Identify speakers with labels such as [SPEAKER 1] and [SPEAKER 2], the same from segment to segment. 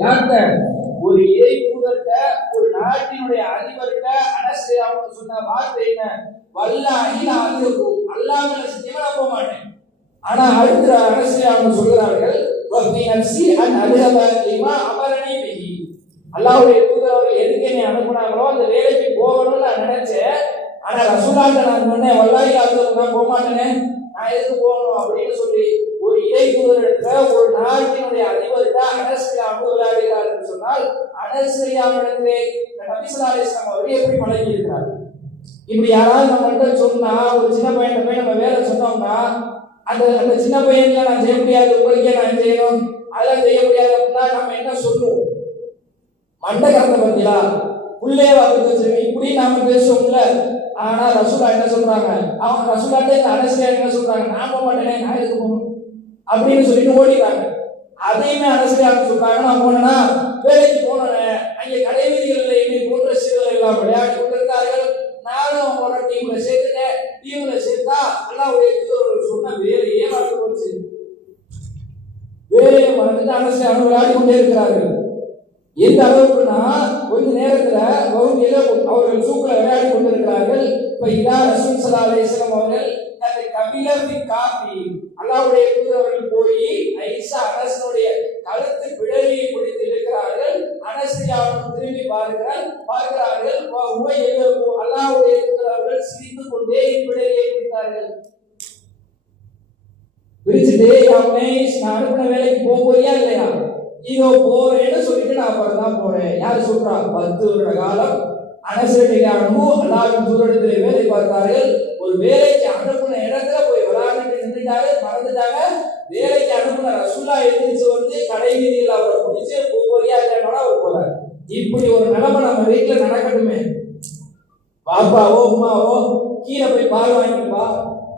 [SPEAKER 1] யார்கிட்ட? ஒரு இறை ஒரு நாட்டினுடைய அதிபர்கிட்ட அனசே அவங்க சொன்ன வார்த்தை என்ன? வல்ல அகில அகிலக்கும் அல்லாமல் போக மாட்டேன். ஆனா அடுத்த அனசே அவங்க சொல்கிறார்கள் வஃபி அன் அல்ஹப தூதர் அவர்கள் எதுக்கு என்னை அனுப்புனாங்களோ அந்த வேலைக்கு போகணும்னு நான் நினைச்சேன். ஆனா ரசூலாட்ட நான் சொன்னேன் வல்லாஹி அல்லாஹ் நான் போக மாட்டேனே நான் எதுக்கு போகணும்? அப்படின்னு சொல்லி ஒரு இறை தூதரிடத்துல ஒரு நாட்டினுடைய அதிபர்கிட்ட அனஸ்ரியா அனுபவிக்கிறார் என்று சொன்னால் அனஸ்ரியாவிடத்திலே நபிசுல்லா அலிஸ்லாம் அவர்கள் எப்படி பழகி இருக்கிறார் இப்படி யாராவது நம்மகிட்ட சொன்னா ஒரு சின்ன பையன் போய் நம்ம வேலை சொன்னோம்னா அந்த அந்த சின்ன பையன்ல நான் செய்ய முடியாது உங்களுக்கே நான் செய்யணும்? அதெல்லாம் செய்ய முடியாது அப்படின்னா நம்ம என்ன சொல்லுவோம்? மண்டை கறந்த பத்தியா உள்ளே வந்து வச்சிருக்கேன் இப்படி நாம பேசுவோம்ல. ஆனா ரசூலா என்ன சொல்றாங்க? அவங்க ரசூலாட்டே இந்த அரசியல் என்ன சொல்றாங்க? நான் போக மாட்டேனே நான் எதுக்கு போகணும்? அப்படின்னு சொல்லிட்டு ஓடிடுறாங்க. அதையுமே அரசியல் சொல்றாங்க நான் போனேன்னா வேலைக்கு போனேன் அங்கே கடை வீதிகளில் என்னை போன்ற சிறுவர் எல்லாம் விளையாடி கொண்டிருந்தார்கள் நானும் அவங்களோட டீம்ல சேர்த்துட்டேன் டீம்ல சேர்த்தா அண்ணாவுடைய தூதர்கள் சொன்ன வேலையே மறந்து போச்சு. வேலையை மறந்துட்டு அரசியல் விளையாடி கொண்டே இருக்கிறார்கள். எந்த அளவுக்குன்னா கொஞ்ச நேரத்துல வகுப்பில அவர்கள் சூப்பர் விளையாடி கொண்டிருக்கிறார்கள். இப்ப இதா ரசூல் சலா அலிஸ்லாம் அவர்கள் தன்னை காப்பி அல்லாவுடைய தூதர்கள் போய் ஐசா அரசனுடைய கழுத்து பிடலியை பிடித்து இருக்கிறார்கள் அனசியாவும் திரும்பி பார்க்கிறார் பார்க்கிறார்கள் உமை அல்லாவுடைய தூதர்கள் சிரித்து கொண்டே பிடலியை பிடித்தார்கள். பிரிச்சுட்டு அவனை நான் அனுப்பின வேலைக்கு போக போறியா இல்லையா? இதோ போறேன்னு சொல்லிட்டு நான் அப்புறம் தான் போறேன். யார் சொல்றா? பத்து வருட காலம் அனசரியானமோ அல்லாவின் தூரத்தில் வேலை பார்த்தார்கள். ஒரு வேலைக்கு அனுப்பின இடத்துல போய் விளையாண்டுட்டு மறந்துட்டாங்க. வேலைக்கு அனுப்புன ரசுல்லா எழுந்திரிச்சு வந்து கடை வீதியில் அவரை பிடிச்சு போறியா? இல்லைன்னா அவர் போறாரு. இப்படி ஒரு நிலைமை நம்ம வீட்டுல நடக்கட்டுமே. பாப்பாவோ அம்மாவோ கீழே போய் பால் வாங்கிட்டு வா.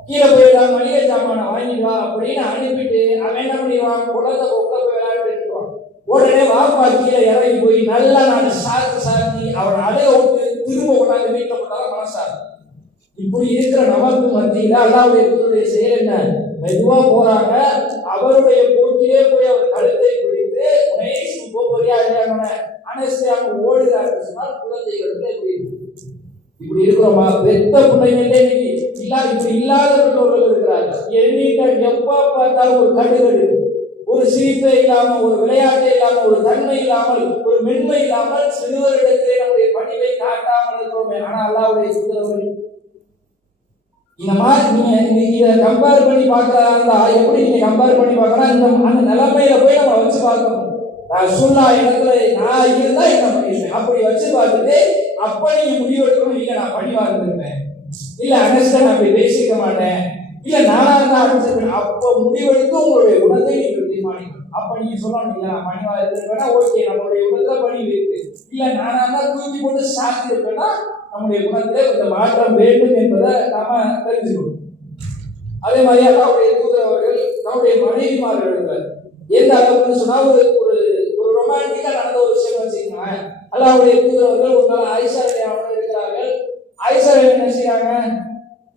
[SPEAKER 1] கீழே போய் ஏதாவது மளிகை சாமான வாங்கிட்டு அப்படின்னு அனுப்பிட்டு அவன் என்ன பண்ணிடுவான்? குழந்தை உட்கார போய் விளையாடிட்டு இருப்பான். உடனே வாப்பா கீழே இறங்கி போய் நல்லா நான் சாத்து சாத்தி அவனை அடைய விட்டு திரும்ப கொண்டாந்து வீட்டில் கொண்டாதான் மனசா இப்படி இருக்கிற நமக்கு மத்தியில அல்லாவுடைய தூதருடைய செயல் என்ன? மெதுவா போறாங்க. அவருடைய போக்கிலே போய் அவர் கழுத்தை பிடித்து உனேசு போறியா இல்லையா அனஸ்தியாக ஓடுகிறார் சொன்னால் குழந்தைகளுக்கு எப்படி இப்படி இருக்கிறோமா? பெத்த பிள்ளைங்களே இன்னைக்கு இல்லா இப்படி இல்லாத பெற்றோர்கள் இருக்கிறார்கள். எண்ணிட்ட எப்ப பார்த்தாலும் ஒரு கடுகடு ஒரு சிரிப்பே இல்லாம ஒரு விளையாட்டே இல்லாம ஒரு தன்மை இல்லாமல் ஒரு மென்மை இல்லாமல் சிறுவரிடத்திலே நம்முடைய பணிவை காட்டாமல் இருக்கிறோமே. ஆனா அல்லாவுடைய சுந்தரவரி இந்த மாதிரி நீங்க இதை கம்பேர் பண்ணி பார்க்கறதா இருந்தா எப்படி நீங்க கம்பேர் பண்ணி பார்க்கறா இந்த அந்த நிலைமையில போய் நம்ம வச்சு பார்க்கணும். நான் சொன்னா இடத்துல நான் இருந்தா என்ன பண்ணிருப்பேன் அப்படி வச்சு பார்த்துட்டு அப்ப நீங்க முடிவெடுக்கணும் இல்ல நான் பணிவா இருந்திருப்பேன் இல்ல அனஸ்டா நான் போய் பேசிக்க மாட்டேன். இல்ல நானா இருந்தா ஆரம்பிச்சிருப்பேன் அப்ப முடிவெடுத்து உங்களுடைய குணத்தை நீங்கள் தீர்மானிக்கணும். அப்ப நீங்க சொல்லணும் இல்ல நான் பணிவா இருந்திருப்பேன்னா ஓகே நம்மளுடைய குணத்துல பண்ணி இருக்கு. இல்ல நானா இருந்தா தூக்கி போட்டு சாத்தி இருப்பேன்னா நம்முடைய குணத்திலே கொஞ்சம் மாற்றம் வேண்டும் என்பதை நாம தெரிஞ்சுக்கணும். அதே மாதிரி அல்லாவுடைய தூதர் அவர்கள் நம்முடைய மனைவிமார்கள் எந்த அளவுக்கு சொன்னா ஒரு ஒரு ஒரு ரொமான்டிக்கா நடந்த ஒரு விஷயம் வச்சுக்கோங்க. அல்லாவுடைய தூதர் அவர்கள் ஒரு நாள் ஆயிஷா அவர்கள் இருக்கிறார்கள். ஆயிஷா என்ன செய்றாங்க?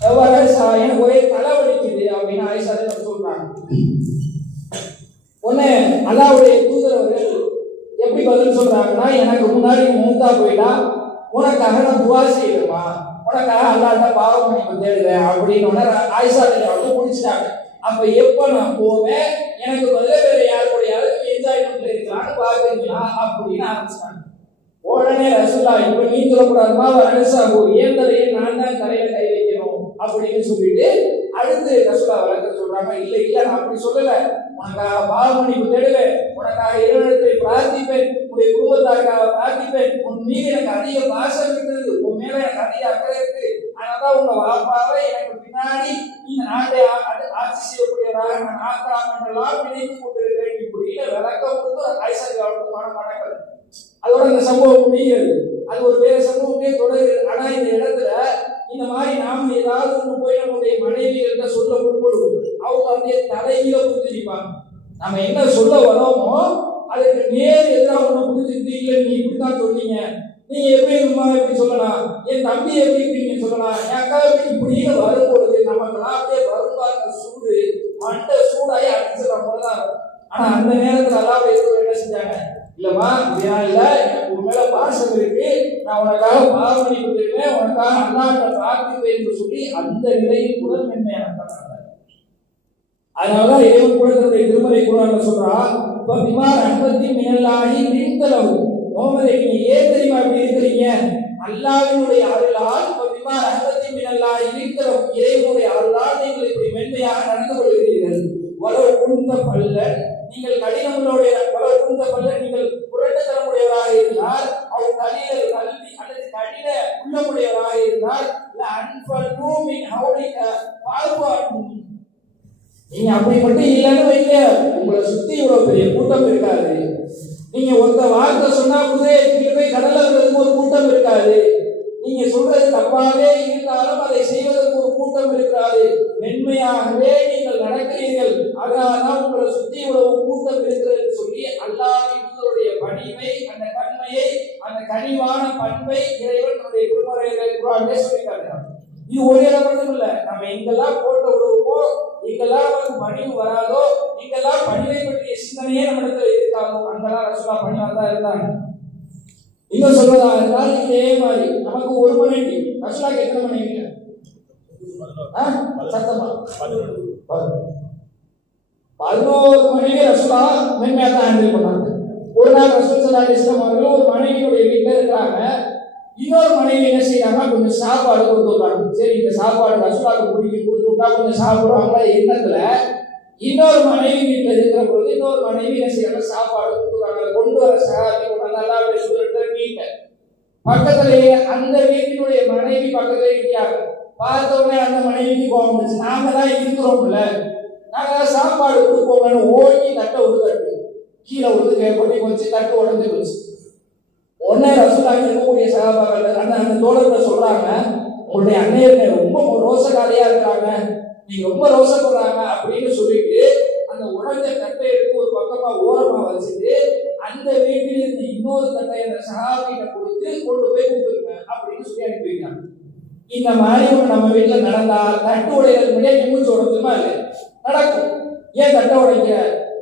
[SPEAKER 1] எவ்வாறு சா- எனக்கு ஒரே தலைவலிக்குது அப்படின்னு ஆயிஷா சொல்றாங்க. ஒன்னு அல்லாவுடைய தூதர் அவர்கள் எப்படி பதில் சொல்றாங்கன்னா எனக்கு முன்னாடி மூத்தா போயிட்டா உனக்காக நான் துவா செய்யணுமா? உனக்காக அல்லாட்ட பாவம் பண்ணி தேடுவேன் அப்படின்னு உடனே ஆயிஷா வந்து குடிச்சிட்டாங்க. அப்ப எப்ப நான் போவேன்? எனக்கு பதிலே வேற யார் கூடயாவது என்ஜாய்மெண்ட்ல இருக்கலாம்னு பாக்குறீங்களா அப்படின்னு ஆரம்பிச்சாங்க உடனே ரசுல்லா இப்ப நீ சொல்லக்கூடாதுமா? வரசா ஏன் ஏந்தலையே நான் தான் கரையில கை வைக்கணும். அப்படின்னு சொல்லிட்டு அடுத்து ரசுல்லா வழக்க சொல்றாங்க. இல்ல இல்ல நான் அப்படி சொல்லல. உனக்காக பாவமணிப்பு தேடுவேன் உனக்காக இறைவனத்தை பிரார்த்திப்பேன். உடைய குடும்பத்தாருக்காக பிரார்த்திப்பேன். உன் மீது எனக்கு அதிக பாசம் இருக்கிறது. உன் மேல எனக்கு அதிக அக்கறை இருக்கு. அதனால உங்க வாப்பாவை எனக்கு பின்னாடி இந்த நாட்டை ஆட்சி செய்யக்கூடியதாக நான் ஆக்கலாம் என்றெல்லாம் நினைத்து கொண்டிருக்கிறேன். இப்படின்னு விளக்கம் கொடுத்து ஐசர் அவருக்கு மன அதோட இந்த சம்பவம் முடியாது அது ஒரு வேறு சம்பவமே தொடரு ஆனா இந்த இடத்துல இந்த மாதிரி நாம் ஏதாவது ஒன்று போய் நம்முடைய மனைவிகள்கிட்ட சொல்ல முற்படுவோம். அவங்க அப்படியே தலையில புரிஞ்சிருப்பாங்க நம்ம என்ன சொல்ல வரோமோ அதுக்கு நேர் எதிராக ஒன்று புரிஞ்சுக்கிட்டு இல்லை நீ இப்படித்தான் சொன்னீங்க. நீங்க எப்படி இருக்குமா இப்படி சொல்லலாம்? என் தம்பி எப்படி இப்படிங்க சொல்லலாம்? என் அக்கா எப்படி இப்படின்னு வரும்பொழுது நமக்கு அப்படியே வரும்பாங்க சூடு மண்டை சூடாகி அடிச்சிடற போலதான் ஆனா அந்த நேரத்துல அல்லாவுடைய என்ன செஞ்சாங்க? இல்லம்மா அப்படியா இல்ல உன் மேல பாசம் இருக்கு. நான் உனக்காக பாவம் பண்ணி கொடுத்துருவேன் உனக்காக அல்லாட்ட பிரார்த்திப்பேன் என்று சொல்லி அந்த நிலையில் கூட மென்மையான அதனாலதான் இறைவன் கூட திருமலை குரான்ல சொல்றா இப்ப பிமார் அன்பத்தி மினல்லாஹி நீந்தளவு முகமது நீங்க ஏன் தெரியுமா இப்படி இருக்கிறீங்க? அல்லாவினுடைய அருளால் இப்ப பிமார் அன்பத்தி மினல்லாஹி நீந்தளவு இறைவனுடைய அருளால் நீங்கள் இப்படி மென்மையாக நடந்து கொள்கிறீர்கள். வலவு குந்த பல்ல நீங்கள் கடினமுள்ளவுடைய வலவு குந்த பல்ல நீங்கள் புரட்டத்தனமுடையவராக இருந்தால் அவர் கலியல் கல்வி அல்லது கடின உள்ளமுடையவராக இருந்தால் அன்பு மின் ஹவுலிக்க வாழ்வாட்டும் நீங்க அப்படி மட்டும் இல்லைன்னு வைங்க. உங்களை சுத்தி இவ்வளவு பெரிய கூட்டம் இருக்காது. நீங்க ஒருத்த வார்த்தை சொன்னா குதிரையை போய் கடல்ல இருக்கிறதுக்கு ஒரு கூட்டம் இருக்காது. நீங்க சொல்றது தப்பாவே இருந்தாலும் அதை செய்வதற்கு ஒரு கூட்டம் இருக்காது. மென்மையாகவே நீங்கள் நடக்கிறீர்கள். அதனால்தான் உங்களை சுத்தி இவ்வளவு கூட்டம் இருக்கிறது சொல்லி அல்லாஹ்வின் பணிவை அந்த தன்மையை அந்த கனிவான பண்பை இறைவன் தன்னுடைய திருமறைகளை சொல்லி காட்டுறான் இது ஒரே இடம் மட்டும் இல்ல நம்ம எங்கெல்லாம் போட்ட ஒரு எங்கெல்லாம் வந்து பணிவு வராதோ எங்கெல்லாம் பணிவை பற்றிய சிந்தனையே நம்மிடத்துல இருக்காதோ அங்கெல்லாம் ரசூலா பணிவாக தான் இருந்தாங்க. இன்னும் சொல்வதா இருந்தால் இதே மாதிரி நமக்கு ஒரு மனைவி ரசூலாக்கு எத்தனை மனைவி சத்தமா? பதினோரு மனைவி ரசூலா மென்மையாக தான் ஹேண்டில் பண்ணாங்க. ஒரு நாள் ரசூல் சல்லா இஸ்லாம் அவர்கள் ஒரு மனைவியுடைய வீட்டில் இருக்கிறாங்க. இன்னொரு மனைவி என்ன செய்யறாங்க கொஞ்சம் சாப்பாடு கொடுத்து சரி இந்த சாப்பாடு ரசூலாக்கு பிடிக்கும் கொடுத்து கொஞ்சம் சாப்பிடுவாங்களா எண்ணத்துல இன்னொரு மனைவி வீட்டில் இருக்கிற பொழுது இன்னொரு மனைவி என்ன செய்யறாங்க சாப்பாடு கொடுத்துறாங்க அதை கொண்டு வர சகாபி நல்லா சொல்லிட்டு வீட்டை பக்கத்திலேயே அந்த வீட்டினுடைய மனைவி பக்கத்திலே நிற்கிறாங்க பார்த்த உடனே அந்த மனைவிக்கு கோபம் வந்துச்சு. நாம தான் இருக்கிறோம்ல. நாங்க தான் சாப்பாடு கொடுப்போம்னு ஓடி தட்டை உருதட்டு கீழே உருது கொட்டி கொஞ்சம் தட்டு உடஞ்சு போச்சு. உடனே ரசூலாக இருக்கக்கூடிய சகாபாக்கள் அந்த அந்த தோழர்கள் சொல்றாங்க உங்களுடைய அன்னையர் ரொம்ப ரோசக்காரியா இருக்காங்க. நீங்க ரொம்ப ரோசப்படுறாங்க. அப்படின்னு சொல்லிட்டு அந்த உடஞ்ச தட்டை எடுத்து ஒரு பக்கமா ஓரமா வச்சுட்டு அந்த வீட்டில் இருந்த இன்னொரு தட்டை அந்த சகாபிகிட்ட கொடுத்து கொண்டு போய் கொடுத்துருங்க அப்படின்னு சொல்லி அனுப்பி வைக்கிறாங்க. இந்த மாதிரி ஒண்ணு நம்ம வீட்டில் நடந்தா தட்டு உடையிறது முன்னாடியே நிமிச்சு உடச்சுமா இல்லை நடக்கும். ஏன் தட்டை உடைக்கிற?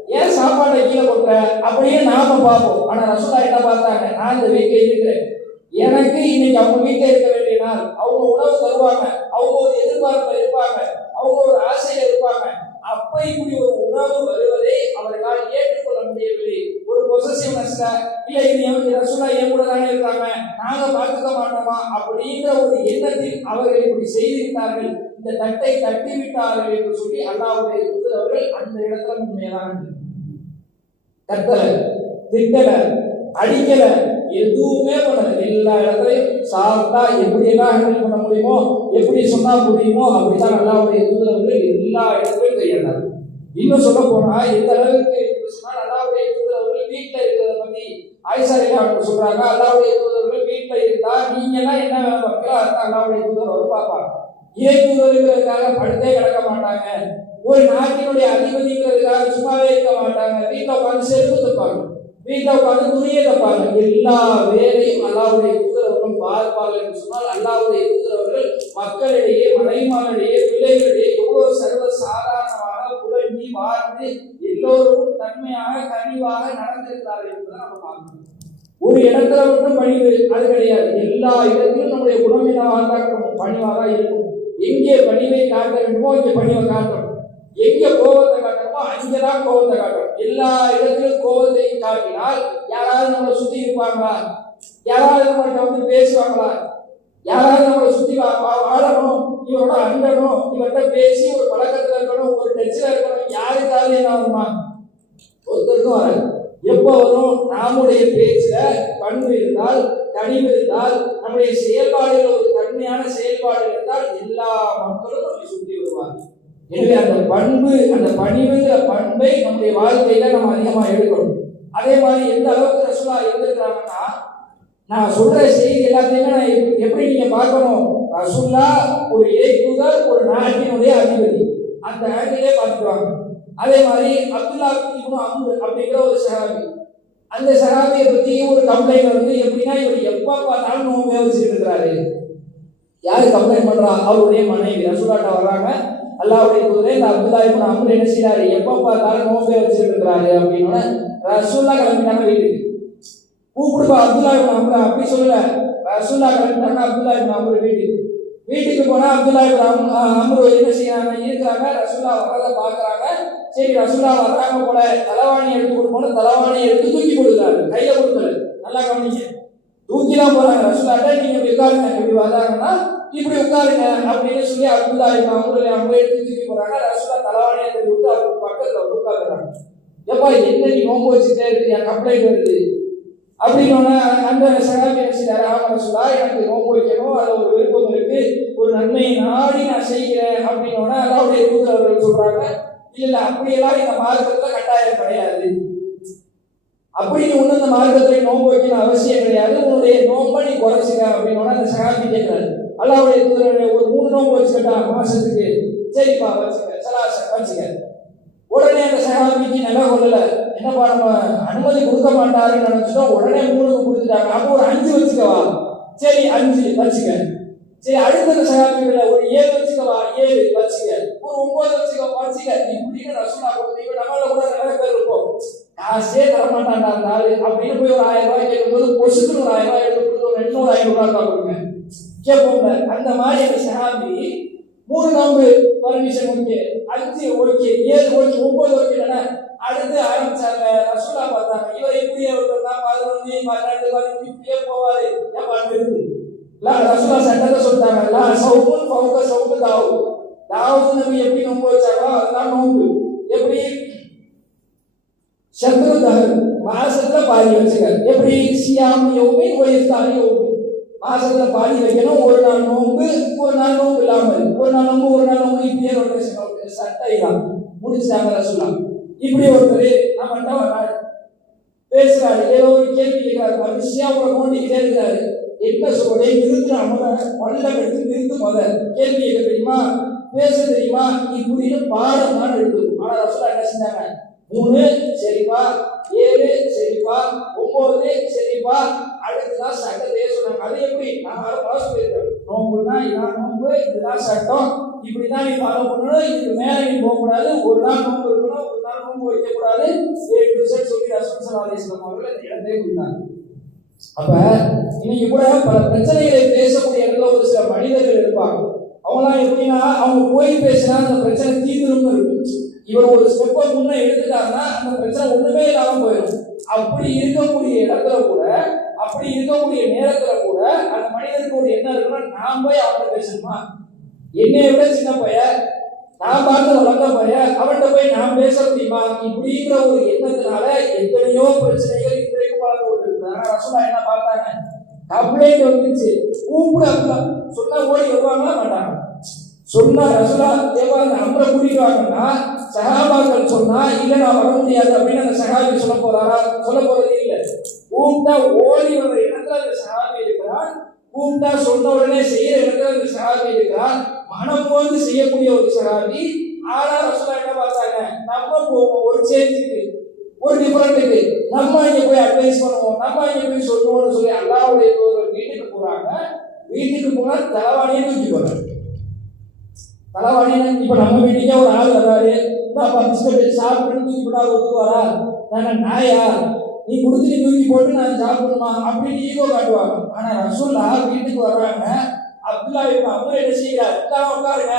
[SPEAKER 1] ஏன் சாப்பாடு கீழே கொட்டுற அப்படியே நாம பார்ப்போம். ஆனா ரசூலா என்ன பார்த்தாங்க? நான் இந்த வீட்டில் இருக்கிறேன். எனக்கு இன்னைக்கு அவங்க வீட்டில் இருக்க வேண்டிய நாள். அவங்க உணவு தருவாங்க அவங்க ஒரு எதிர்பார்ப்புல இருப்பாங்க. அவங்க ஒரு ஆசையில இருப்பாங்க. அப்ப இப்படி ஒரு உணவு வருவதை அவர்களால் ஏற்றுக்கொள்ள முடியவில்லை. ஒரு பொசசிவ்னஸ்ல இல்ல இது எவங்க ரசூலா என் கூட தானே இருக்காங்க. நாங்க பார்த்துக்க மாட்டோமா? அப்படின்ற ஒரு எண்ணத்தில் அவர்கள் இப்படி செய்திருந்தார்கள் இந்த தட்டை தட்டி விட்டார்கள் என்று சொல்லி அல்லாவுடைய அவர்கள் அந்த இடத்துல உண்மையான கத்தல திட்டல அடிக்கல எதுவுமே பண்ணல. எல்லா இடத்துலையும் சாப்பிட்டா எப்படி எல்லாம் ஹேண்டில் பண்ண முடியுமோ எப்படி சொன்னா புரியுமோ அப்படிதான் அல்லாவுடைய தூதரவர்கள் எல்லா இடத்துலையும் கையாண்டார் இன்னும் சொல்ல போனா எந்த அளவுக்கு என்று சொன்னால் தூதரவர்கள் வீட்டுல இருக்கிறத பத்தி ஆயிஷா அவங்க சொல்றாங்க. அல்லாவுடைய தூதரவர்கள் வீட்டுல இருந்தா நீங்க எல்லாம் என்ன வேலை பார்க்கல அல்லாவுடைய தூதரவர் பார்ப்பாங்க. இறை தூதர்களுக்காக படுத்தே கிடக்க மாட்டாங்க? ஒரு நாட்டினுடைய அதிபதிகளுக்காக சும்மாவே இருக்க மாட்டாங்க. வீட்டுல உட்காந்து செருப்பு தப்பாங்க. வீட்டுல உட்காந்து துணியை தப்பாங்க. எல்லா வேலையும் அல்லாவுடைய தூதரவர்கள் பார்ப்பார்கள் என்று சொன்னால் அல்லாவுடைய தூதரவர்கள் மக்களிடையே மனைமாரிடையே பிள்ளைகளிடையே எவ்வளவு சர்வ சாதாரணமாக புலங்கி வாழ்ந்து எல்லோரும் தன்மையாக கனிவாக நடந்திருக்கிறார்கள் என்பதை நம்ம பார்க்கணும். ஒரு இடத்துல மட்டும் பணிவு அது கிடையாது. எல்லா இடத்திலும் நம்முடைய குணம் என்னவா காட்டணும் பணிவாக இருக்கும் எங்கே பணிவை காட்ட வேண்டுமோ இங்கே பணிவை காட்டணும் எங்க கோபத்தை காட்டணுமோ அங்கதான் கோபத்தை காட்டணும் எல்லா இடத்திலும் கோபத்தை காட்டினால் யாராவது நம்மளை சுத்தி இருப்பாங்களா? யாராவது நம்மள்கிட்ட வந்து பேசுவாங்களா? யாராவது நம்மளை சுத்தி வாழணும் இவரோட அண்டனும் இவர்கிட்ட பேசி ஒரு பழக்கத்துல இருக்கணும் ஒரு டச்சில் இருக்கணும் யாருக்காவது என்ன வருமா ஒருத்தருக்கும் வராது. எப்போ வரும்? நாமுடைய பேச்சுல பண்பு இருந்தால் கனிவு இருந்தால் நம்முடைய செயல்பாடுகள் ஒரு தன்மையான செயல்பாடு இருந்தால் எல்லா மக்களும் நம்மை சுற்றி வருவாங்க எனவே அந்த பண்பு அந்த பணிவுங்கிற பண்பை நம்முடைய வாழ்க்கையில நம்ம அதிகமா எடுக்கணும். அதே மாதிரி எந்த அளவுக்கு ரசூலா இருந்திருக்கிறாங்கன்னா நான் சொல்ற செய்தி எல்லாத்தையுமே நான் எப்படி- எப்படி நீங்க பார்க்கணும்? ரசூல்லா ஒரு இறைக்குதர் ஒரு நாட்டினுடைய அதிபதி. அந்த ஆங்கிலே பார்த்துருவாங்க. அதே மாதிரி அப்துல்லா இப்னு அம்பு அப்படிங்கிற ஒரு சஹாபி. அந்த சஹாபியை பத்தி ஒரு கம்ப்ளைண்ட் வந்து எப்படின்னா இவர் எப்ப பார்த்தாலும் நோம்பே வச்சுட்டு இருக்கிறாரு. யாரு கம்ப்ளைண்ட் பண்றா? அவருடைய மனைவி. ரசூலாட்ட வர்றாங்க. அல்லாவுடைய தூதரே இந்த அப்துல்லா இப்னு அம்பு என்ன செய்யறாரு எப்ப பார்த்தாலும் நோம்பே வச்சுட்டு இருக்கிறாரு அப்படின்னு ரசூல்லா கிளம்பிட்டாங்க வீட்டுக்கு. கூப்பிடுப்பா அப்துல்லா இப்னு அம்பு அப்படி சொல்லல. ரசூல்லா கிளம்பிட்டாங்க அப்துல்லா இப்னு அம்பு வீட்டுக்கு. வீட்டுக்கு போனா அப்துல்லா இப்னு அம் அம்ரு என்ன செய்யறாங்க இருக்கிறாங்க ரசூல்லா வரத பாக்குறாங்க சரி ரசூல்லா வர்றாங்க போல. தலவாணி எடுத்து கொடுப்போம் தலவாணி எடுத்து தூக்கி கொடுக்குறாரு கையில கொடுக்கல நல்லா கவனிங்க. தூக்கி தான் போறாங்க ரசூல்லாட்ட நீங்க இப்படி உட்காருங்க. இப்படி வர்றாங்கன்னா இப்படி உட்காருங்க அப்படின்னு சொல்லி அப்துல்லா இப்னு அவங்களை அவங்க எடுத்து தூக்கி போறாங்க ரசூலா தலைவாணி எடுத்து விட்டு அவங்க பக்கத்துல உட்காந்துறாங்க எப்பா என்ன நீ நோம்பு வச்சுட்டே இருக்கு என் கம்ப்ளைண்ட் வருது. அப்படின்னு அந்த சகாபி செய்தார் ஆமா சொல்லா எனக்கு நோம்பு வைக்கணும் அது ஒரு விருப்பம் இருக்கு. ஒரு நன்மையை நாடி நான் செய்கிறேன் அப்படின்னு அல்லாவுடைய தூதர் அவர்கள் சொல்றாங்க. இல்ல அப்படியெல்லாம் இந்த மார்க்கத்துல கட்டாயம் கிடையாது. அப்படின்னு ஒண்ணு இந்த மார்க்கத்துல நோன்பு வைக்கணும் அவசியம் கிடையாது. உன்னுடைய நோன்பை நீ குறைச்சிக்க அப்படின்னு அந்த சகாபி கேட்கிறாரு. அல்லாவுடைய தூதர் ஒரு மூணு நோம்பு வச்சுக்கிட்டா மாசத்துக்கு சரிப்பா வச்சுக்க. சலாச வச்சுக்க. உடனே அந்த சகாபிக்கு நில கொள்ளல. என்னப்பா நம்ம அனுமதி கொடுக்க மாட்டாருன்னு நினைச்சிட்டோம் உடனே மூணுக்கு கொடுத்துட்டாங்க. அப்போ ஒரு அஞ்சு வச்சுக்கவா? சரி அஞ்சு வச்சுக்க. சரி அடுத்த சகாபிகள ஒரு ஏழு வச்சுக்கவா? ஏழு வச்சுக்க. ஒரு ஒன்பது வச்சுக்க. வச்சுக்க இப்படின்னு ரசூலா கொடுத்து இப்ப நம்மள கூட நிறைய பேர் இருப்போம். காசே தர மாட்டான்டா அப்படின்னு போய் ஒரு ஆயிரம் ரூபாய் கேட்கும்போது பொசுக்குன்னு ஒரு ஆயிரம் ரூபாய் எடுத்து கொடுத்து ஒரு எண்ணூறு ஐநூறு ரூபாய் கொடுங்க. கேட்போம்ல அந்த மாதிரி அந்த சகாபி மூணு நம்பு பர்மிஷன் ஓகே அஞ்சு ஓகே ஏழு ஓகே ஒன்பது ஓகே அடுத்து ஆரம்பிச்சாங்க. ரசூலா பார்த்தாங்க. இவர் இப்படியே ஒருத்தர் தான் பதினொன்று பன்னெண்டு பதிமூணு இப்படியே போவாரு. ஏப்பா நிறுத்து ரசூலா சட்டத்தை சொல்லிட்டாங்க. லா சவுமுன் ஃபவுக சவுக்கு தாவு தாவூத் நபி எப்படி நோன்பு வச்சாங்களோ அதுதான் நோம்பு எப்படி? சத்ரு தஹர் மாசத்துல பாதி வச்சுக்க எப்படி? சியாம் யோமி ஒயஸ்தாரி யோமி மாசத்துல பாடி வைக்கணும் ஒரு நாள் நோன்பு ஒரு நாள் நோம்பு இல்லாமல். ஒரு நாள் நோம்பு ஒரு நாள் நோம்பு இப்படியே ஒரு சட்டை தான் முடிச்சாங்க ரசூலா. இப்படி ஒருத்தர் நம்மகிட்ட வர்றாரு. பேசுறாரு. ஏதோ ஒரு கேள்வி கேட்கிறாரு. மனுஷியா உங்களை நோண்டிக்கிட்டே இருக்கிறாரு என்ன சொல்றே? நிறுத்துற. அமல பல்ல எடுத்து நிறுத்து முத கேள்வி கேட்க தெரியுமா? பேச தெரியுமா? இப்படின்னு பாடம் தான் எடுத்து ஆனா ரசோலா என்ன செஞ்சாங்க? மூணு சரிப்பா. ஏழு சரிப்பா ஒன்பது சரிப்பா அடுத்துதான் சட்டத்தையே சொன்னாங்க அது எப்படி? நான் அதை பாஸ் சொல்லியிருக்கேன். நோம்புனா இதான் நோம்பு இதுதான் சட்டம். இப்படிதான் நீ ஃபாலோ பண்ணணும் இதுக்கு மேல நீ போக கூடாது. ஒரு நாள் நோம்பு இருக்கணும் ஒரு நாள் நோம்பு வைக்க கூடாது ஏ டு செட் சொல்லி ரசூல் சல்லா அலிஸ்லாம் அவர்கள் அந்த இடத்தை கொடுத்தாங்க. அப்ப இன்னைக்கு கூட பல பிரச்சனைகளை பேசக்கூடிய இடத்துல ஒரு சில மனிதர்கள் இருப்பாங்க. அவங்களாம் எப்படின்னா அவங்க போய் பேசினா அந்த பிரச்சனை தீர்ந்துரும் இருக்கும். இவர் ஒரு ஸ்டெப்பை முன்ன எடுத்துட்டாருன்னா அந்த பிரச்சனை ஒண்ணுமே இல்லாம போயிடும். அப்படி இருக்கக்கூடிய இடத்துல கூட அப்படி இருக்கக்கூடிய நேரத்துல கூட அந்த மனிதருக்கு ஒரு என்ன இருக்குன்னா நான் போய் அவன்கிட்ட பேசணுமா? என்னைய விட சின்ன பையன் நான் பார்த்து வளர்ந்த பையன் அவன்கிட்ட போய் நான் பேச முடியுமா? இப்படிங்கிற ஒரு எண்ணத்தினால எத்தனையோ பிரச்சனைகள் இன்றைக்கு வளர்ந்து கொண்டிருக்கிறாங்க ரசோலா என்ன பார்த்தாங்க? கம்ப்ளைண்ட் வந்துச்சு. கூப்பிட சொன்னா ஓடி வருவாங்களா மாட்டாங்க சொன்னா ரசோலா தேவா அந்த அமரை கூட்டிட்டு வாங்கன்னா சகாபாக்கள் சொன்னா இல்ல நான் வர முடியாது அப்படின்னு அந்த சகாபி சொல்ல போறாரா? சொல்ல போறது இல்ல. கூப்பிட்டா ஓடி வர இடத்துல அந்த சகாபி இருக்கிறார் கூப்பிட்டா சொன்ன உடனே செய்யற இடத்துல அந்த சகாபி இருக்கிறார் மனம் வந்து செய்யக்கூடிய ஒரு சகாபி. ஆனா ரசூலா என்ன பார்த்தாங்க? நம்ம போவோம் ஒரு சேஞ்சுக்கு ஒரு டிஃபரெண்ட்டுக்கு நம்ம இங்க போய் அட்வைஸ் பண்ணுவோம் நம்ம இங்க போய் சொல்லுவோம்னு சொல்லி அல்லாவுடைய வீட்டுக்கு போறாங்க. வீட்டுக்கு போனா தலைவாணியை தூக்கி போறாங்க. தலைவாணியை இப்ப நம்ம வீட்டுக்கே ஒரு ஆள் வர்றாரு. நான் பிஸ்கட் சாப்பிட்டு தூக்கி போட்டா ஒத்துக்குவாரா நான் நாயா? நீ கொடுத்து நீ தூக்கி போட்டு நான் சாப்பிடணுமா? அப்படின்னு ஈகோ காட்டுவாங்க. ஆனா ரசூல்லா வீட்டுக்கு வர்றாங்க. அப்துல்லா இப்ப அவங்க என்ன செய்யறாரு எல்லாம் உட்காருங்க.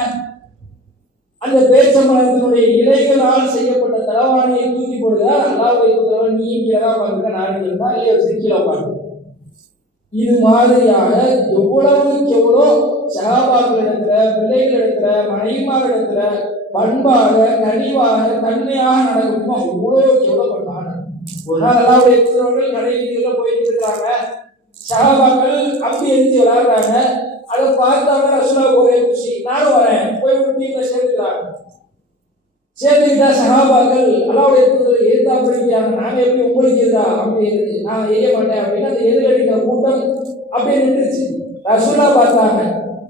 [SPEAKER 1] அந்த பேச்சம்பழத்தினுடைய இலைகளால் செய்யப்பட்ட தலவாணியை தூக்கி போடுகிறார் அல்லாவுடைய தூதரவன் நீ கீழே உட்காந்துருக்க நாடு இருந்தா இல்லையா வச்சு கீழே உட்காந்து இது மாதிரியாக எவ்வளவுக்கு எவ்வளோ சகாபாக்கள் இடத்துல பிள்ளைகள் இடத்துல மனைவிமார் இடத்துல பண்பாக கனிவாக தன்மையாக நடக்கணுமோ அவ்வளோ சொல்லப்பட்டாங்க. ஒரு நாள் அல்லாவுடைய தூதரவர்கள் கடை வீதிகளில் போயிட்டு இருக்கிறாங்க சகாபாக்கள் அப்படி எழுதி விளையாடுறாங்க. அதை பார்த்தாங்க ரசூலாவுக்கு ஒரே குஷி நானும் வரேன். போய் ஒரு டீம்ல சேர்த்துக்கிறாங்க சேர்த்துக்கிட்டா சகாபாக்கள் அல்லாவுடைய தூதர் எதிர்த்தா படிக்கிறாங்க நாங்க எப்படி உங்களுக்கு இருந்தா அப்படி இருக்கு நான் எரிய மாட்டேன். அப்படின்னு அந்த எதிரடிக்கிற கூட்டம் அப்படியே நின்றுச்சு. ரசூலா பார்த்தாங்க.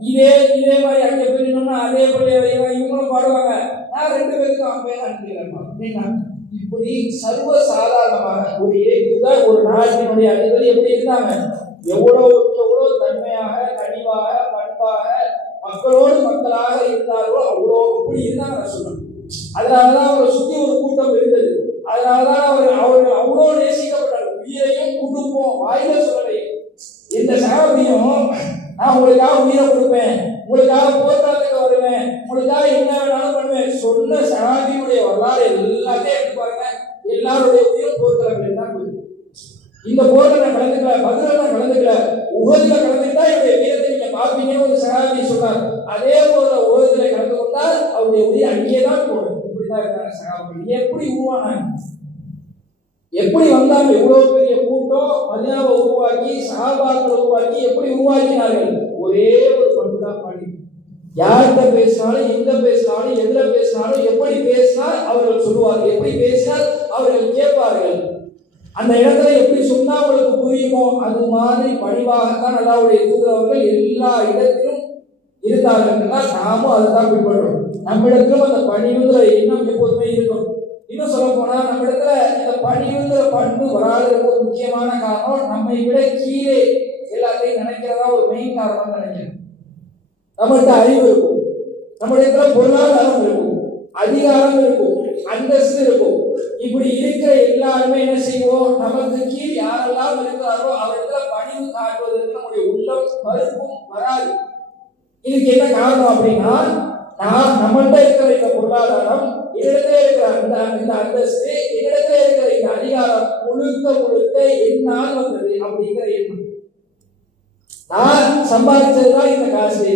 [SPEAKER 1] இதே இதே மாதிரி அங்க போயிருந்தோம்னா அதே வைக்கிறாங்க இவங்களும் பாடுவாங்க. நான் ரெண்டு பேருக்கும் பேர் அனுப்பிடுறேன் இப்படி சர்வ சாதாரணமாக ஒரு இதுதான் ஒரு நாட்டினுடைய அதிபதி எப்படி இருந்தாங்க? எவ்வளவு எவ்வளவு தன்மையாக கனிவாக பண்பாக மக்களோடு மக்களாக இருந்தார்களோ அவ்வளோ அப்படி இருந்தாங்க சொல்றேன் அதனாலதான் அவரை சுத்தி ஒரு கூட்டம் இருந்தது. அதனாலதான் அவர் அவர்கள் அவ்வளோ நேசிக்கப்பட்டார் உயிரையும் குடும்பம் வாயில சொல்லலை. இந்த சகாபியும் நான் உங்களுக்காக உயிரை கொடுப்பேன். உங்களுக்காக போராட்டத்துக்கு வருவேன் உங்களுக்காக என்ன வேணாலும் பண்ணுவேன் சொன்ன சகாபியுடைய வரலாறு எல்லாத்தையும் எடுத்து பாருங்க எல்லாருடைய உயிரும் போர்க்களங்கள் தான் போகுது. இந்த போர்ல நான் கலந்துக்கல பதில நான் கலந்துக்கல உகதுல கலந்துக்கிட்டா என்னுடைய வீரத்தை நீங்க பார்ப்பீங்கன்னு ஒரு சகாபி சொன்னார் அதே போல உகதுல கலந்து கொண்டால் அவருடைய உயிர் அங்கேயே தான் போடும் இப்படிதான் இருக்காங்க சகாபி எப்படி உருவானாங்க எப்படி வந்தாங்க இவ்வளவு பெரிய கூட்டம் மதினாவை உருவாக்கி சகாபாக்களை உருவாக்கி எப்படி உருவாக்கினார்கள்? ஒரே ஒரு பண்பு தான் பணி. யார்கிட்ட பேசினாலும் எங்க பேசினாலும் எதுல பேசினாலும் எப்படி பேசினால் அவர்கள் சொல்லுவார்கள் எப்படி பேசினால் அவர்கள் கேட்பார்கள். அந்த இடத்துல எப்படி சொன்னா அவளுக்கு புரியுமோ அது மாதிரி பணிவாகத்தான் அல்லாவுடைய தூதரவர்கள் எல்லா இடத்திலும் இருந்தார்கள் நாமும் அதை தான் பின்பற்றோம் நம்மிடத்திலும் அந்த பணிவுங்கிற எண்ணம் எப்போதுமே இருக்கும் இன்னும் சொல்ல போனா நம்ம இடத்துல இந்த பணிவுங்கிற பண்பு வராது. ஒரு முக்கியமான காரணம் நம்மை விட கீழே எல்லாத்தையும் நினைக்கிறதா ஒரு மெயின் காரணம் நினைக்கிறேன். நம்மகிட்ட அறிவு இருக்கும். நம்ம இடத்துல பொருளாதாரம் இருக்கும். அதிகாரம் இருக்கும். அந்தஸ்து இருக்கும். இப்படி இருக்கிற எல்லாருமே என்ன செய்வோம்? நமக்கு கீழ் யாரெல்லாம் இருக்கிறாரோ அவரிடத்துல பணிவு காட்டுவதற்கு நம்முடைய உள்ளம் மறுப்பும் வராது. இதுக்கு என்ன காரணம் அப்படின்னா நான் நம்மள்கிட்ட இருக்கிற இந்த பொருளாதாரம் என்னிடத்துல இருக்கிற அந்த இந்த அந்தஸ்து என்னிடத்துல இருக்கிற இந்த அதிகாரம் முழுக்க முழுக்க என்னால் வந்தது அப்படிங்கிற எண்ணம். நான் சம்பாதிச்சதுதான் இந்த காசு.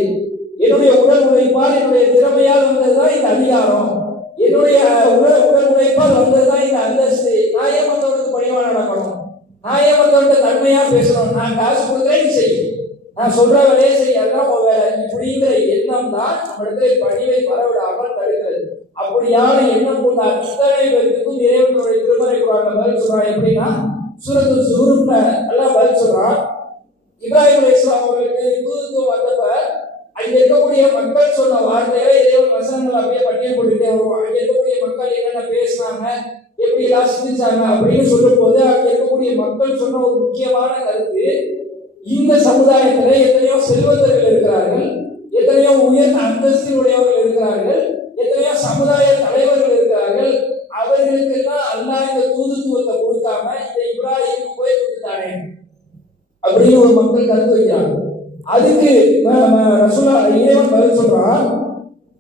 [SPEAKER 1] என்னுடைய உடல் உழைப்பால் என்னுடைய திறமையால் வந்ததுதான் இந்த அதிகாரம். என்னுடைய உடல் உடல் உழைப்பால் வந்ததுதான் இந்த அந்தஸ்து. நான் ஏன் மற்றவனுக்கு பணிவா நடக்கணும். நான் ஏன் மற்றவன்கிட்ட தன்மையா பேசணும். நான் காசு கொடுக்குறேன் செய்யும் நான் சொல்ற வேலையை செய் அதான் உன் வேலை இப்படிங்கிற எண்ணம் தான் நம்மளுக்கு பணிவை வரவிடாமல் தடுக்கிறது அப்படியான எண்ணம் கொண்ட அத்தனை பேருக்கும் இறைவனுடைய திருமலை குரான பதில் சொல்றான். எப்படின்னா சூரத்து சூருப்ல எல்லாம் பதில் சொல்றான். இப்ராஹிம் அலி இஸ்லாம் அவர்களுக்கு இந்துத்துவம் வந்தப்ப அங்க இருக்கக்கூடிய மக்கள் சொன்ன வார்த்தைகளை இறைவன் வசனங்கள் அப்படியே பட்டியல் போட்டுட்டே வருவான். அங்க இருக்கக்கூடிய மக்கள் என்னென்ன பேசினாங்க எப்படி எல்லாம் சிந்திச்சாங்க அப்படின்னு சொல்லும் போது அங்க இருக்கக்கூடிய மக்கள் சொன்ன ஒரு முக்கியமான கருத்து இந்த சமுதாயத்திலே எத்தனையோ செல்வந்தர்கள் இருக்கிறார்கள் எத்தனையோ உயர்ந்த அந்தஸ்தில் உடையவர்கள் இருக்கிறார்கள் எத்தனையோ சமுதாய தலைவர்கள் இருக்கிறார்கள். அவர்களுக்கெல்லாம் அல்லா இந்த தூதுத்துவத்தை கொடுக்காம இந்த இப்ராஹிம் போய் கொடுத்துட்டானே. அப்படின்னு ஒரு மக்கள் கருத்து வைக்கிறாங்க. அதுக்கு ரசுலா ம- இறைவன் பதில் சொல்றான்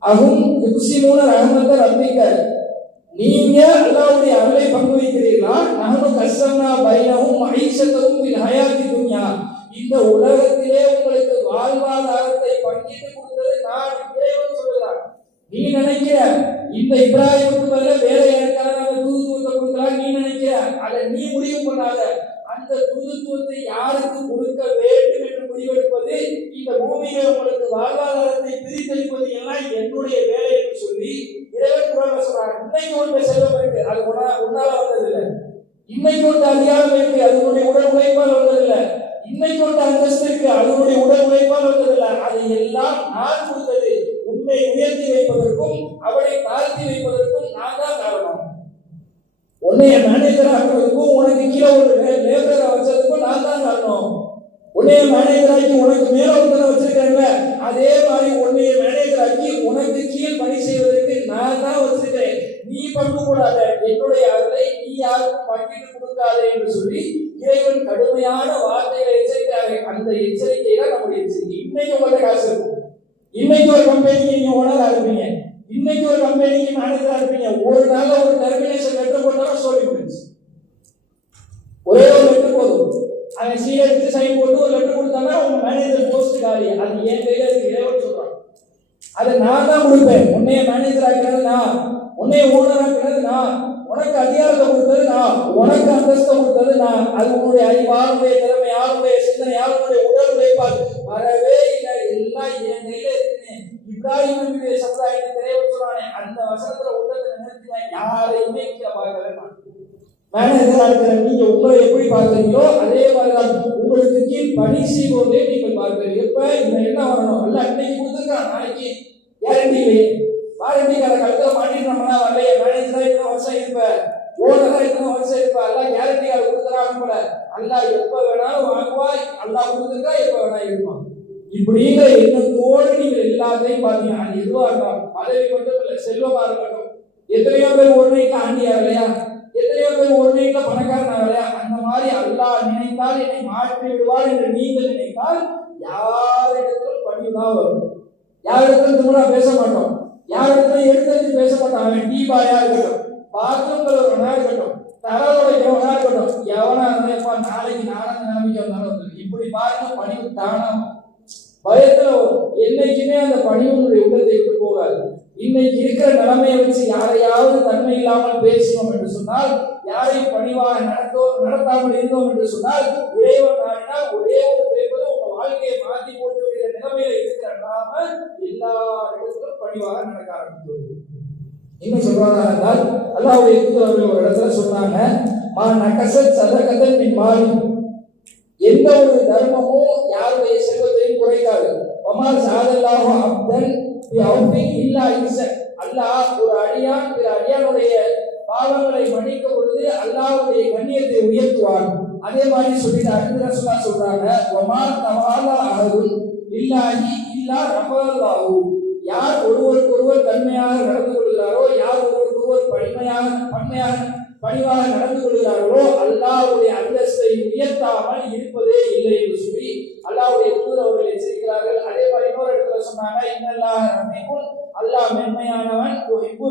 [SPEAKER 1] அகும் யுக்சிமூன ரஹமத்த ரப்பிக்க. நீங்க அல்லாவுடைய அருளை பங்கு வைக்கிறீர்களா? நஹனு கஸ்ஸம்னா பைனஹும் மஈஷத்தஹும் ஹயாத்தி துன்யா. இந்த உலகத்திலே உங்களுக்கு வாழ்வாதாரத்தை பங்கிட்டு கொடுத்தது நான் இறைவன் சொல்லுகிறான் நீ நினைக்கிற இந்த இப்ராஹிமுக்கு பதிலா வேற யாருக்கான தூதுத்துவத்தை கொடுக்கலாம் நீ நினைக்கிற? அதை நீ முடிவு பண்ணாத. அந்த தூதுத்துவத்தை யாருக்கு கொடுக்க வேண்டும் என்று முடிவெடுப்பது இந்த பூமியில உங்களுக்கு வாழ்வாதாரத்தை பிரித்தளிப்பது எல்லாம் என்னுடைய வேலை என்று சொல்லி இறைவன் குரான்ல சொல்றாங்க இன்னைக்கு ஒன்று செல்வம் இருக்கு. அது உன்னா- உன்னால வந்தது இன்னைக்கு ஒன்று அதிகாரம் இருக்கு. அது உன்னுடைய உடல் உழைப்பால் வந்ததில்லை. இன்னைக்கு ஒன்று அந்தஸ்து இருக்கு அது உடல் உழைப்பால் வந்ததில்ல. அதை எல்லாம் நான் கொடுத்தது. உன்னை உயர்த்தி வைப்பதற்கும் அவனை தாழ்த்தி வைப்பதற்கும் நான் தான் காரணம். உன்னைய மேனேஜர் ஆக்குறதுக்கும் உனக்கு கீழே ஒரு லேபரரை வச்சதுக்கும் நான் தான் காரணம். உன்னைய மேனேஜர் ஆக்கி உனக்கு மேல ஒருத்தனை வச்சிருக்கேன்ல அதே மாதிரி உன்னைய மேனேஜர் ஆக்கி உனக்கு கீழ் பணி செய்வதற்கு நான் தான் வச்சிருக்கேன் நீ பங்கு கூடாத என்னுடைய அருளை நீ யாருக்கும் பங்கிட்டு கொடுக்காதே என்று சொல்லி இறைவன் கடுமையான வார்த்தைகளை எச்சரிக்கிறார்கள் அந்த எச்சரிக்கை தான் நம்முடைய எச்சரிக்கை. இன்னைக்கு உங்கள்ட்ட காசு இருக்கும் இன்னைக்கு ஒரு கம்பெனிக்கு நீங்க ஓனரா இருப்பீங்க. இன்னைக்கு ஒரு கம்பெனிக்கு மேனேஜரா இருப்பீங்க. ஒரு நாள் ஒரு டெர்மினேஷன் லெட்டர் போட்டாலும் சோழி போயிடுச்சு ஒரே ஒரு லெட்டர் போதும். அவன் சீல் எடுத்து சைன் போட்டு ஒரு லெட்டர் கொடுத்தாங்கன்னா உங்க மேனேஜர் போஸ்ட் காலி. அது என் கையில இருக்கு. இறைவன் சொல்றான். அதை நான் தான் கொடுப்பேன். உன்னைய மேனேஜர் ஆக்கிறது நான் உன்னை ஓனரக்கிறது நான் உனக்கு அதிகாரத்தை கொடுத்தது நான் உனக்கு அந்தஸ்தை கொடுத்தது நான் அது உன்னுடைய அறிவால் உன்னுடைய திறமை யாருடைய சிந்தனை யாருடைய உடல் உழைப்பால் வரவே இல்லை எல்லாம் என் கையில இருக்குன்னு இப்ராஹிம் சமுதாயத்தை திரைவன் சொல்றானே அந்த வசனத்துல உள்ளத்தை நிறுத்தின யாரையுமே கீழே பார்க்கவே மாட்டேன். மேனேஜரா இருக்கிற நீங்க உங்களை எப்படி பார்க்கறீங்களோ அதே மாதிரிதான் உங்களுக்கு கீழ் பணி செய்வோரே நீங்கள் பார்க்கிறீங்க. இப்ப இந்த என்ன வரணும்? அல்ல இன்னைக்கு கொடுத்துருக்கான் நாளைக்கு. கேரண்டி இல்லையே வாரண்டி அதை கழுத்துல மாட்டிட்டோம்னா வரலையே மேனேஜரா இத்தனை வருஷம் இருப்ப. ஓனரா இத்தனை வருஷம் இருப்ப. எல்லாம் கேரண்டி அதை கொடுத்துறாங்க போல அல்லா எப்ப வேணாலும் வாங்குவா அல்லா கொடுத்துருக்கா எப்ப வேணா இருப்பான். இப்படிங்கிற எண்ணத்தோடு நீங்கள் எல்லாத்தையும் பாத்தீங்க அது எதுவா இருந்தாலும் பதவி மட்டும் இல்லை செல்வமா இருக்கட்டும். எத்தனையோ பேர் ஒரு நைட்ல ஆண்டியா இல்லையா? எத்தனையோ பேர் ஒரு நைட்ல பணக்காரன் இல்லையா? அந்த மாதிரி அல்லாஹ் நினைத்தால் என்னை மாற்றி விடுவார் என்று நீங்கள் நினைத்தால் யாரிடத்திலும் பணிவுதான் வரும். யாரிடத்திலும் திருமணா பேச மாட்டோம். யாரிடத்திலும் எடுத்து பேச மாட்டோம் அவன் டீ பாயா இருக்கட்டும் பாத்ரூம் கழுவுறவனா இருக்கட்டும் தர உடைக்கிறவனா இருக்கட்டும் எவனா இருந்தா நாளைக்கு நானும் நம்பிக்கை வந்தாலும் இப்படி பாருங்க பணிவு தானா பயத்துல என்னைக்குமே அந்த பணிவு உள்ளத்தை விட்டு போகாது. இன்னைக்கு இருக்கிற நிலைமையை வச்சு யாரையாவது தன்மை இல்லாமல் பேசினோம் என்று சொன்னால் யாரையும் பணிவாக நடத்தோ நடத்தாமல் இருந்தோம் என்று சொன்னால் இறைவன் நாடினால் ஒரே ஒரு பேப்பரும் உங்க வாழ்க்கையை மாற்றி போட்டு விடுகிற நிலைமையில இருக்கிற நாம எல்லா பணிவாக நடக்க ஆரம்பித்தோம் இன்னும் சொல்றாங்க என்றால் அல்லாவுடைய தூதர்கள் ஒரு இடத்துல சொன்னாங்க மா நகசத் சதகதன் மின் மாறி எந்த ஒரு தர்மமோ யாருடைய செல்வத்தையும் குறைக்காது. ஒமார் சாதல்லாஹு அப்தன் இல்லா இன்சன் அல்லாஹ் ஒரு அடியான் பிற அடியானுடைய பாவங்களை மன்னிக்கும் பொழுது அல்லாஹ்வுடைய கண்ணியத்தை உயர்த்துவான். அதே மாதிரி சொல்லிட்டு அடுத்த ரசூலா சொல்றாங்க ஒமார் தவாலா அஹதுன் இல்லாஹி இல்லா ரஃபல்லாஹு யார் ஒருவருக்கு ஒருவர் தன்மையாக நடந்து கொள்கிறாரோ யார் ஒருவருக்கு ஒருவர் பணிமையாக பன்மையாக பணிவாக நடந்து கொள்கிறார்களோ அல்லாவுடைய அந்தஸ்தை உயர்த்தாமல் இருப்பதே இல்லை என்று சொல்லி அல்லாஹ்வுடைய தூதர் அவர்கள் எச்சரிக்கிறார்கள் அதே மாதிரி இன்னொரு இடத்துல சொன்னாங்க இன்னல்லாஹ் ரஹீமுன் அல்லாஹ் மென்மையானவன் துஹிப்பு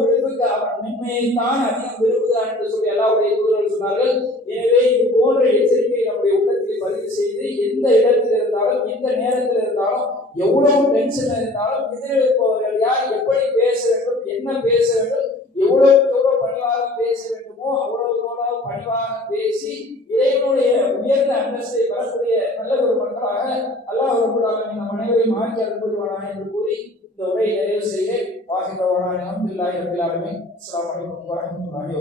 [SPEAKER 1] நன்மையைத்தான் அதிகம் விரும்புகிறான் என்று சொல்லி அல்லாஹ்வுடைய தூதர்கள் சொன்னார்கள். எனவே இது போன்ற எச்சரிக்கையை நம்முடைய உள்ளத்தில் பதிவு செய்து எந்த இடத்தில் இருந்தாலும் எந்த நேரத்தில் இருந்தாலும் எவ்வளவு டென்ஷன் இருந்தாலும் எதிரில் இருப்பவர்கள் யார் எப்படி பேச வேண்டும் என்ன பேச வேண்டும் எவ்வளவுக்கு எவ்வளவு பணிவாக பேச வேண்டுமோ அவ்வளவுக்கு அவ்வளவு பணிவாக பேசி இறைவனுடைய உயர்ந்த அந்தஸ்தை பெறக்கூடிய நல்ல ஒரு மக்களாக அல்லாஹ் ரபுல்லாஹ் நம் அனைவரையும் ஆக்கி அனுப்புவானா என்று கூறி இந்த உரையை நிறைவு செய்ய வாகிதவான அல்ஹம்துலில்லாஹி ரபில் ஆலமீன். அஸ்ஸலாமு அலைக்கும் வரஹ்மத்துல்லாஹி